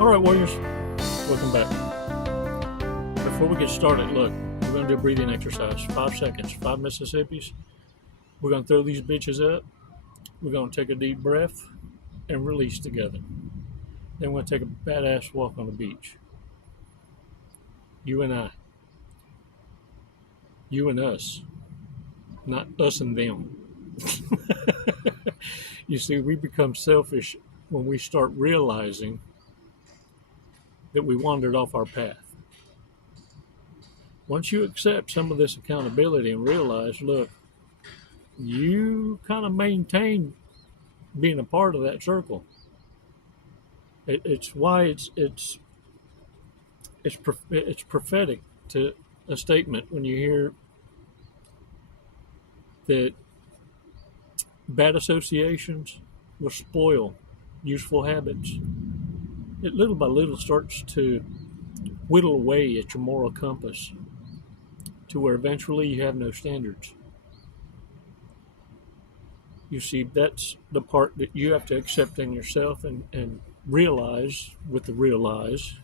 All right, Warriors, welcome back. Before we get started, look, we're going to do a breathing exercise. 5 seconds, 5 Mississippis. We're going to throw these bitches up. We're going to take a deep breath and release together. Then we're going to take a badass walk on the beach. You and I. You and us. Not us and them. You see, we become selfish when we start realizing that we wandered off our path. Once you accept some of this accountability and realize, look, you kind of maintain being a part of that circle. It's why it's prophetic to a statement when you hear that bad associations will spoil useful habits. It little by little starts to whittle away at your moral compass to where eventually you have no standards. You see, that's the part that you have to accept in yourself and realize with the real lies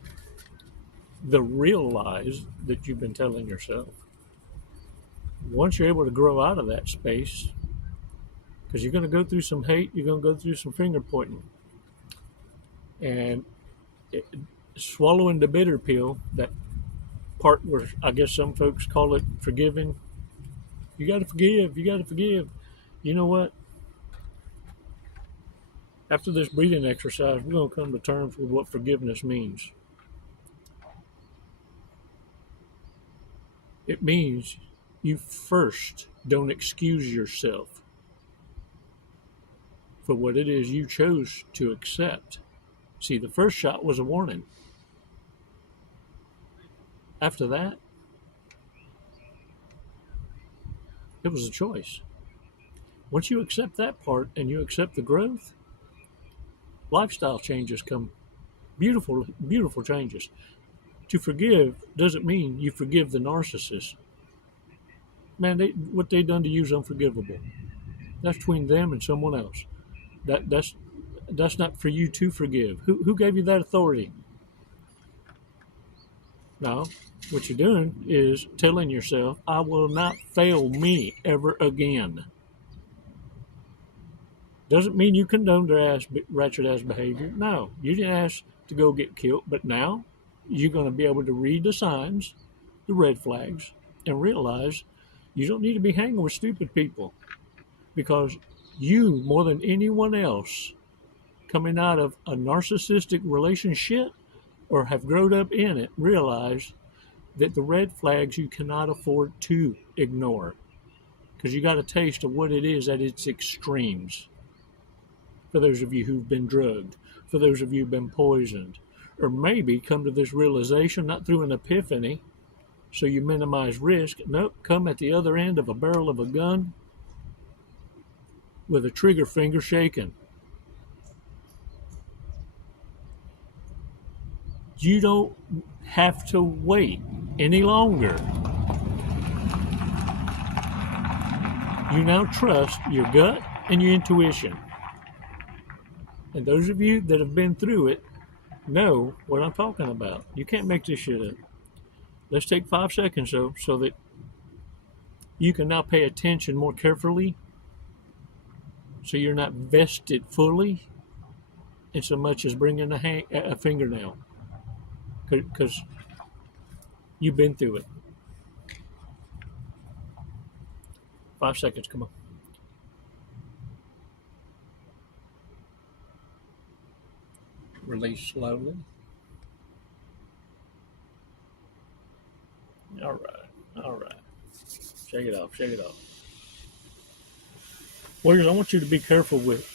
that you've been telling yourself. Once you're able to grow out of that space, because you're going to go through some hate, you're going to go through some finger pointing. And swallowing the bitter pill, that part where I guess some folks call it forgiving. You got to forgive. You got to forgive. You know what? After this breathing exercise, we're going to come to terms with what forgiveness means. It means you first don't excuse yourself for what it is you chose to accept. See, the first shot was a warning. After that, it was a choice. Once you accept that part and you accept the growth, lifestyle changes come. Beautiful, beautiful changes. To forgive doesn't mean you forgive the narcissist. Man, what they done to you is unforgivable. That's between them and someone else. That's not for you to forgive. Who gave you that authority? No, what you're doing is telling yourself, I will not fail me ever again. Doesn't mean you condone their ratchet ass behavior. No, you didn't ask to go get killed, but now you're going to be able to read the signs, the red flags, and realize you don't need to be hanging with stupid people, because you, more than anyone else, coming out of a narcissistic relationship or have grown up in it, realize that the red flags you cannot afford to ignore, because you got a taste of what it is at its extremes. For those of you who've been drugged, for those of you who've been poisoned, or maybe come to this realization not through an epiphany, so you minimize risk. Nope, come at the other end of a barrel of a gun with a trigger finger shaking. You don't have to wait any longer. You now trust your gut and your intuition. And those of you that have been through it know what I'm talking about. You can't make this shit up. Let's take 5 seconds though, so that you can now pay attention more carefully, so you're not vested fully in so much as bringing a fingernail, because you've been through it. 5 seconds, come on. Release slowly. All right. Shake it off. Warriors, I want you to be careful with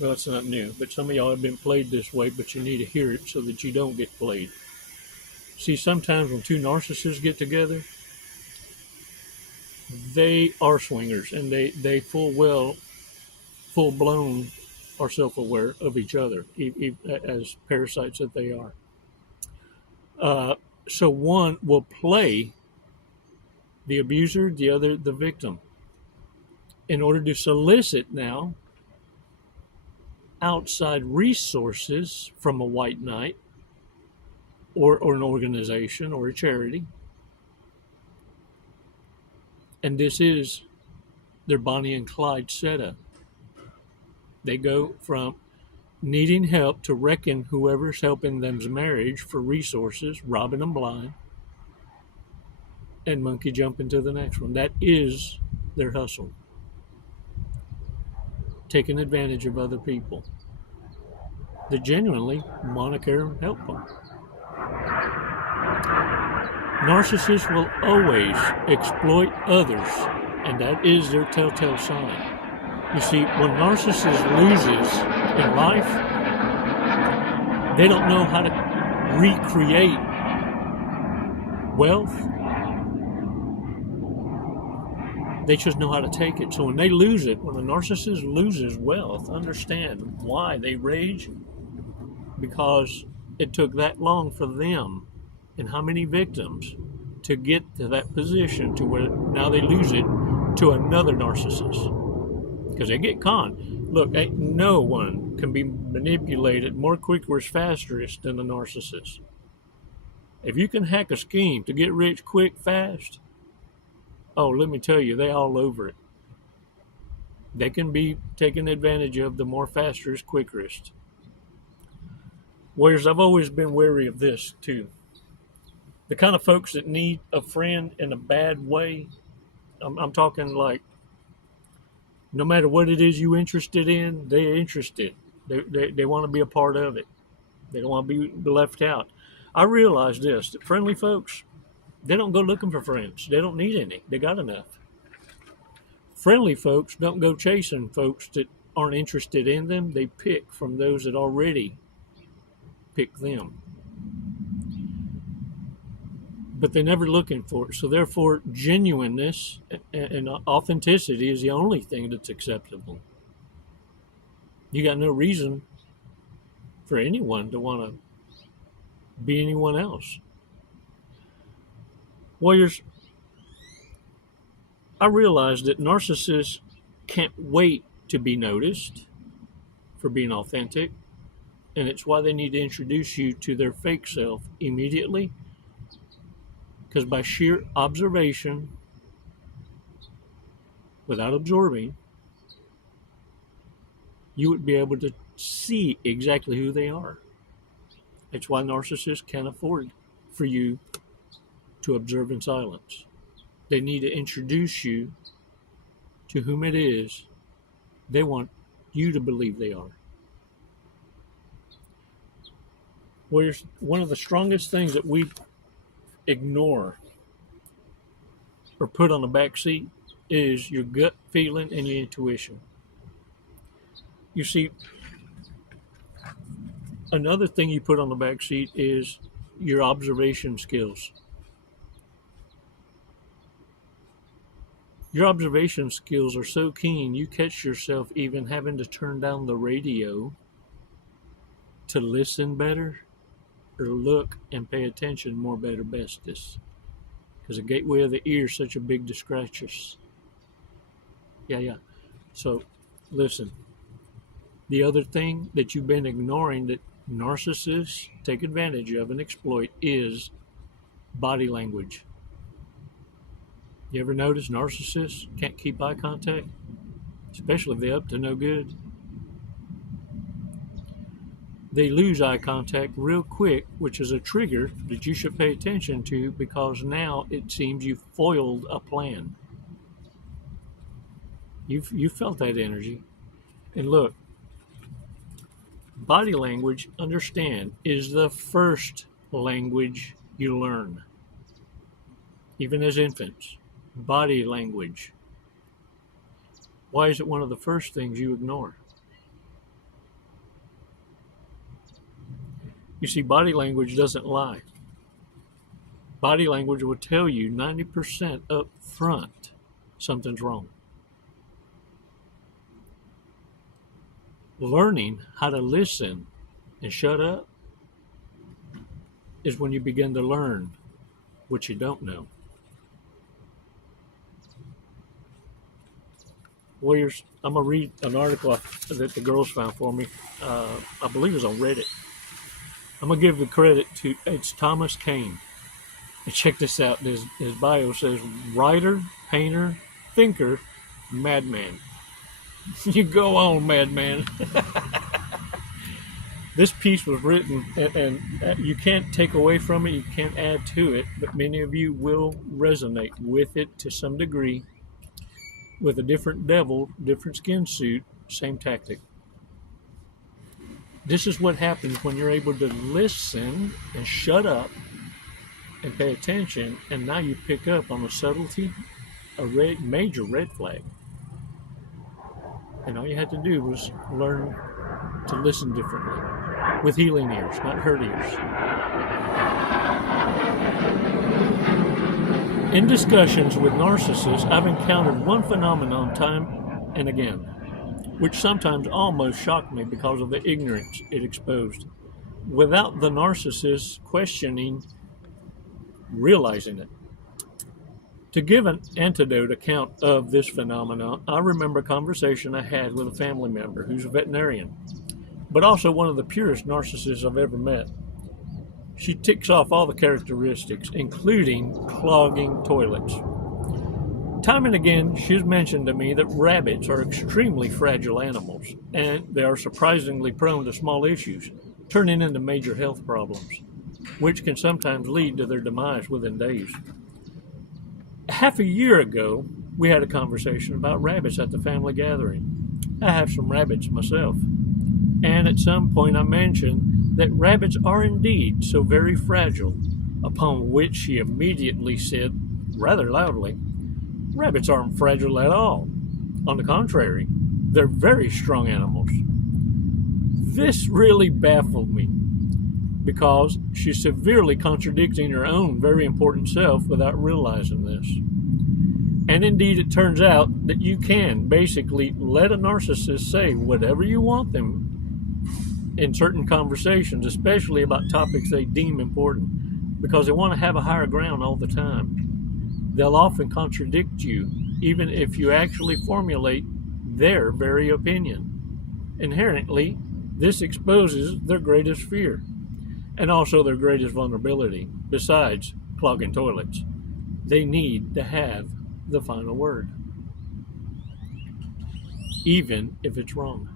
well, it's not new, but some of y'all have been played this way, but you need to hear it so that you don't get played. See, sometimes when two narcissists get together, they are swingers, and they full blown are self-aware of each other, as parasites that they are. So one will play the abuser, the other the victim, in order to solicit now outside resources from a white knight or an organization or a charity. And this is their Bonnie and Clyde setup. They go from needing help to wrecking whoever's helping them's marriage for resources, robbing them blind, and monkey jumping to the next one. That is their hustle. Taking advantage of other people that genuinely want to care and help them. Narcissists will always exploit others, and that is their telltale sign. You see, when narcissist loses in life, they don't know how to recreate wealth. They just know how to take it. So when they lose it, when a narcissist loses wealth, understand why they rage. Because it took that long for them and how many victims to get to that position to where now they lose it to another narcissist. Because they get conned. Look, ain't no one can be manipulated more quickest, fastest than a narcissist. If you can hack a scheme to get rich quick, fast, oh, let me tell you, they all over it. They can be taken advantage of the more fastest, quickest. Whereas I've always been wary of this too. The kind of folks that need a friend in a bad way, I'm talking like no matter what it is you're interested in, they're interested. They want to be a part of it. They don't want to be left out. I realize this, that friendly folks, they don't go looking for friends. They don't need any. They got enough. Friendly folks don't go chasing folks that aren't interested in them. They pick from those that already pick them. But they're never looking for it. So therefore, genuineness and authenticity is the only thing that's acceptable. You got no reason for anyone to want to be anyone else. Warriors, I realize that narcissists can't wait to be noticed for being authentic, and it's why they need to introduce you to their fake self immediately. Because by sheer observation, without absorbing, you would be able to see exactly who they are. It's why narcissists can't afford for you to observe in silence. They need to introduce you to whom it is they want you to believe they are. Whereas one of the strongest things that we ignore or put on the back seat is your gut feeling and your intuition. You see, another thing you put on the back seat is your observation skills. Your observation skills are so keen, you catch yourself even having to turn down the radio to listen better or look and pay attention more better bestest. Because the gateway of the ear is such a big distraction. Yeah. So, listen. The other thing that you've been ignoring that narcissists take advantage of and exploit is body language. You ever notice narcissists can't keep eye contact? Especially if they're up to no good. They lose eye contact real quick, which is a trigger that you should pay attention to because now it seems you've foiled a plan. You've felt that energy. And look, body language, understand, is the first language you learn. Even as infants, body language. Why is it one of the first things you ignore? You see, body language doesn't lie. Body language will tell you 90% up front something's wrong. Learning how to listen and shut up is when you begin to learn what you don't know. Warriors, I'm going to read an article that the girls found for me. I believe it's on Reddit. I'm going to give the credit to, it's Thomas Kane. And check this out. His bio says, writer, painter, thinker, madman. You go on, madman. This piece was written, and you can't take away from it, you can't add to it, but many of you will resonate with it to some degree. With a different devil, different skin suit, same tactic. This is what happens when you're able to listen and shut up and pay attention, and now you pick up on the subtlety, a major red flag. And all you had to do was learn to listen differently, with healing ears, not hurt ears. In discussions with narcissists, I've encountered one phenomenon time and again, which sometimes almost shocked me because of the ignorance it exposed, without the narcissist questioning, realizing it. To give an anecdote account of this phenomenon, I remember a conversation I had with a family member who's a veterinarian, but also one of the purest narcissists I've ever met. She ticks off all the characteristics, including clogging toilets. Time and again, she's mentioned to me that rabbits are extremely fragile animals, and they are surprisingly prone to small issues, turning into major health problems, which can sometimes lead to their demise within days. Half a year ago, we had a conversation about rabbits at the family gathering. I have some rabbits myself, and at some point I mentioned that rabbits are indeed so very fragile, upon which she immediately said, rather loudly, rabbits aren't fragile at all. On the contrary, they're very strong animals. This really baffled me, because she's severely contradicting her own very important self without realizing this. And indeed, it turns out that you can basically let a narcissist say whatever you want them in certain conversations, especially about topics they deem important, because they want to have a higher ground all the time. They'll often contradict you, even if you actually formulate their very opinion. Inherently, this exposes their greatest fear, and also their greatest vulnerability, besides clogging toilets. They need to have the final word, even if it's wrong.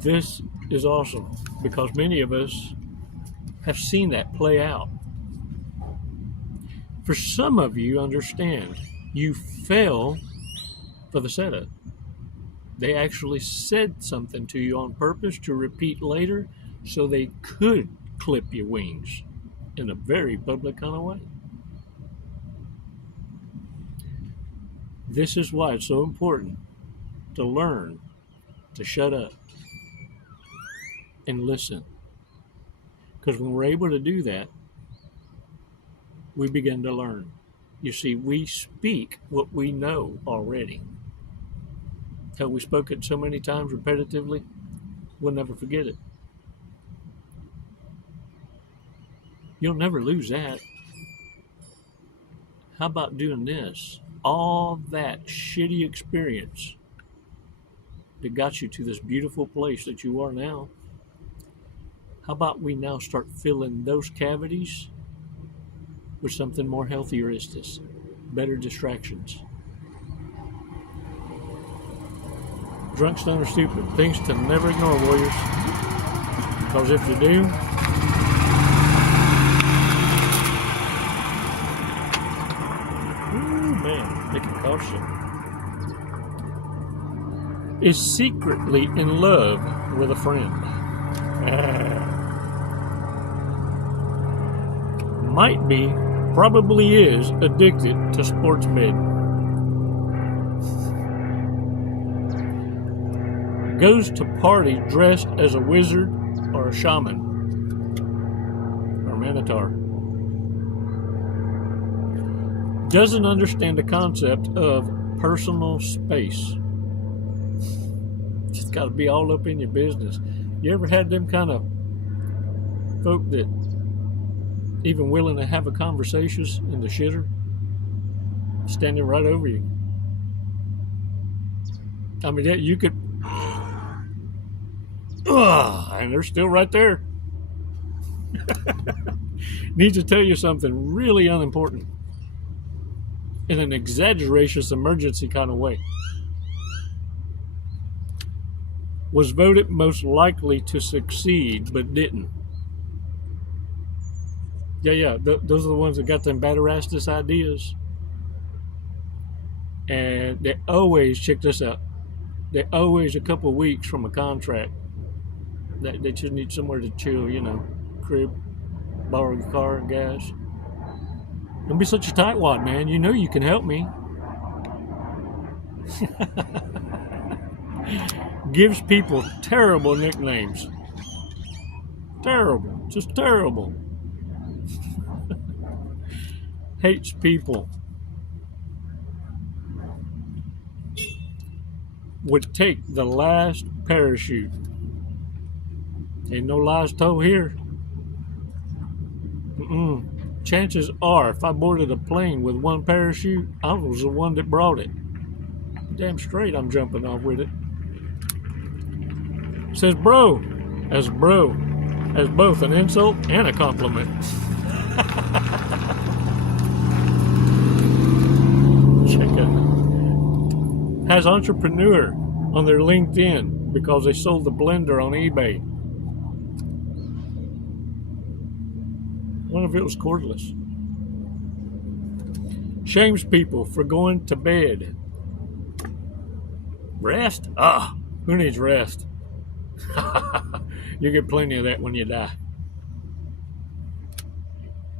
This is awesome, because many of us have seen that play out. For some of you, understand, you fell for the setup. They actually said something to you on purpose to repeat later so they could clip your wings in a very public kind of way. This is why it's so important to learn to shut up and listen. Because when we're able to do that, we begin to learn. You see, we speak what we know already. How we spoke it so many times repetitively, we'll never forget it. You'll never lose that. How about doing this? All that shitty experience that got you to this beautiful place that you are now, how about we now start filling those cavities with something more healthier, better distractions. Drunk, stoned, or stupid. Things to never ignore, warriors. Because if you do, it can cost you. Is secretly in love with a friend. Might be, probably is addicted to sports betting. Goes to party dressed as a wizard or a shaman or minotaur. Doesn't understand the concept of personal space. Just got to be all up in your business. You ever had them kind of folk that even willing to have a conversation in the shitter, standing right over you? I mean, you could, and they're still right there. Need to tell you something really unimportant in an exaggeracious emergency kind of way. Was voted most likely to succeed, but didn't. Yeah. Those are the ones that got them batterastus ideas. And they always, check this out, they're always a couple of weeks from a contract. They just need somewhere to chill, crib, borrow your car and gas. Don't be such a tightwad, man. You know you can help me. Gives people terrible nicknames. Terrible. Just terrible. Hates people. Would take the last parachute. Ain't no lies told here. Chances are, if I boarded a plane with one parachute, I was the one that brought it. Damn straight I'm jumping off with it. Says bro, as both an insult and a compliment. Check it. Has entrepreneur on their LinkedIn because they sold the blender on eBay. What if it was cordless? Shames people for going to bed. Rest? Who needs rest? You get plenty of that when you die.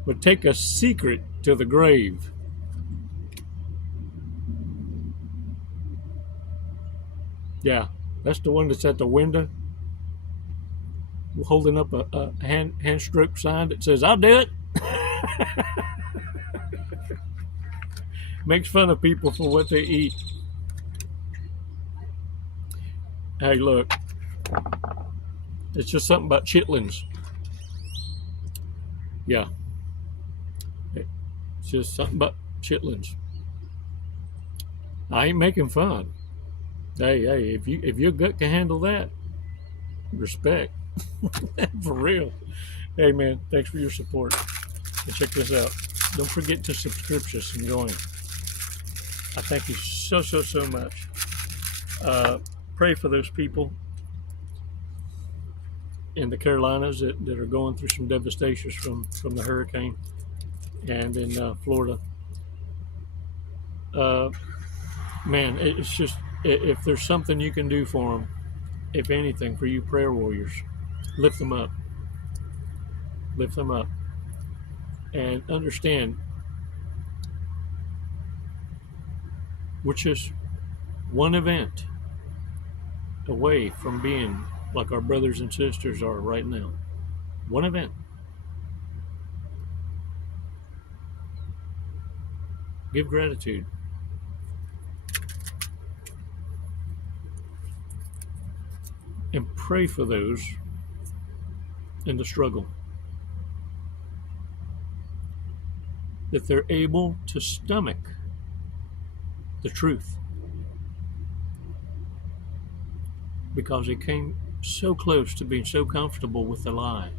Would take a secret to the grave. Yeah, that's the one that's at the window holding up a hand stroke sign that says, I'll do it. Makes fun of people for what they eat. Hey, look. It's just something about chitlins. Yeah. It's just something about chitlins. I ain't making fun. Hey, if your gut can handle that, respect. For real. Hey, man, thanks for your support. And check this out. Don't forget to subscribe us and join. I thank you so much. Pray for those people in the Carolinas that are going through some devastations from the hurricane, and in Florida. Man, it's just, if there's something you can do for them, if anything, for you prayer warriors, lift them up. Lift them up. And understand, we're just one event away from being like our brothers and sisters are right now. One event. Give gratitude. And pray for those in the struggle, that they're able to stomach the truth, because they came so close to being so comfortable with the lie.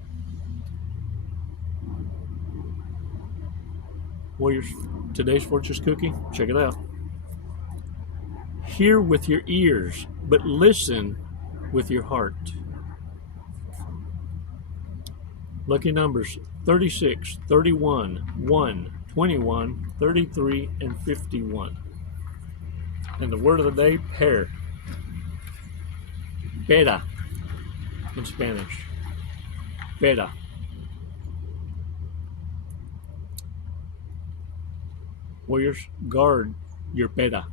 Warriors, today's fortress cookie, check it out. Hear with your ears, but listen with your heart. Lucky numbers 36, 31, 1, 21, 33, and 51. And the word of the day, pear. Pera in Spanish. Pera. Warriors, guard your pera.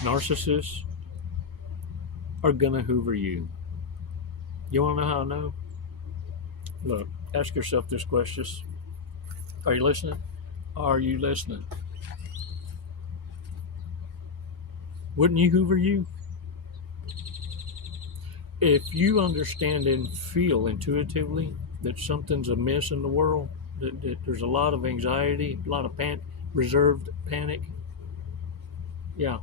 Narcissists are gonna hoover you. You wanna know how I know? Look, ask yourself this question. Are you listening? Are you listening? Wouldn't you hoover you? If you understand and feel intuitively that something's amiss in the world, There's a lot of anxiety, a lot of reserved panic. Yeah.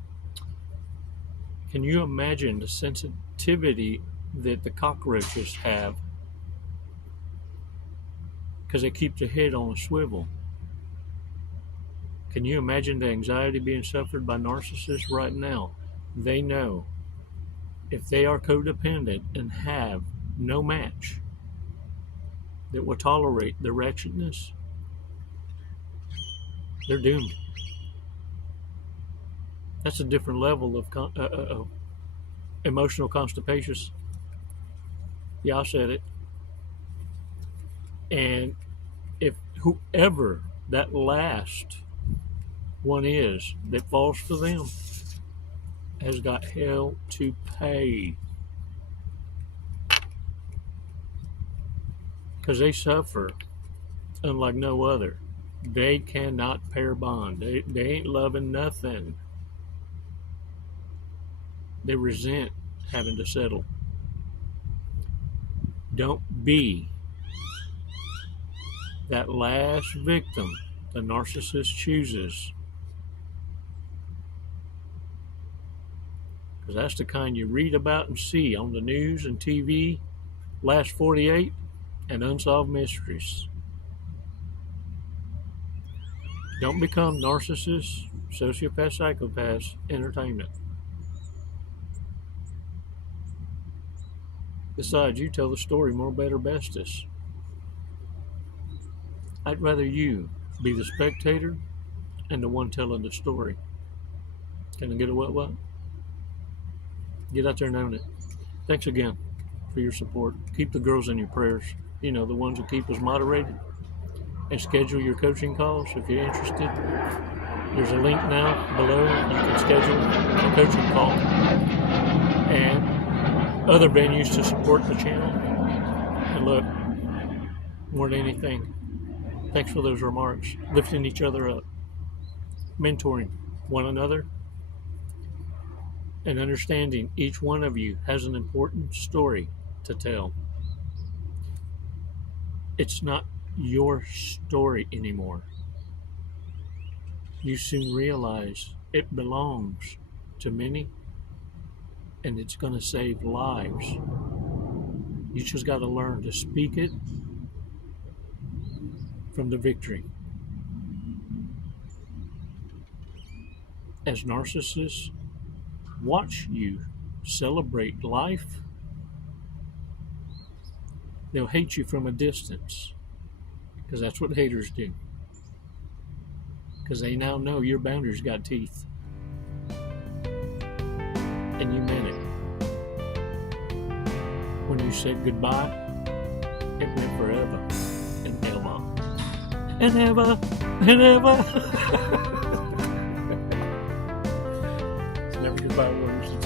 Can you imagine the sensitivity that the cockroaches have? Because they keep their head on a swivel. Can you imagine the anxiety being suffered by narcissists right now? They know if they are codependent and have no match that will tolerate the wretchedness, they're doomed. That's a different level of emotional constipation. Yeah, I said it. And if whoever that last one is that falls for them has got hell to pay, because they suffer unlike no other. They cannot pair bond. They ain't loving nothing. They resent having to settle. Don't be that last victim the narcissist chooses, because that's the kind you read about and see on the news and TV, Last 48 and Unsolved Mysteries. Don't become narcissists, sociopaths, psychopaths entertainment. Besides, you tell the story more, better, bestest. I'd rather you be the spectator and the one telling the story. Can I get a what? Get out there and own it. Thanks again for your support. Keep the girls in your prayers. You know, the ones that keep us moderated. And schedule your coaching calls if you're interested. There's a link now below. You can schedule a coaching call. And other venues to support the channel. And look, more than anything, thanks for those remarks. Lifting each other up. Mentoring one another. And understanding each one of you has an important story to tell. It's not your story anymore. You soon realize it belongs to many, and it's going to save lives. You just got to learn to speak it from the victory. As narcissists watch you celebrate life, they'll hate you from a distance, because that's what haters do. Because they now know your boundaries got teeth. And you meant it. When you said goodbye, it meant forever and ever. And ever and ever. It's never goodbye words.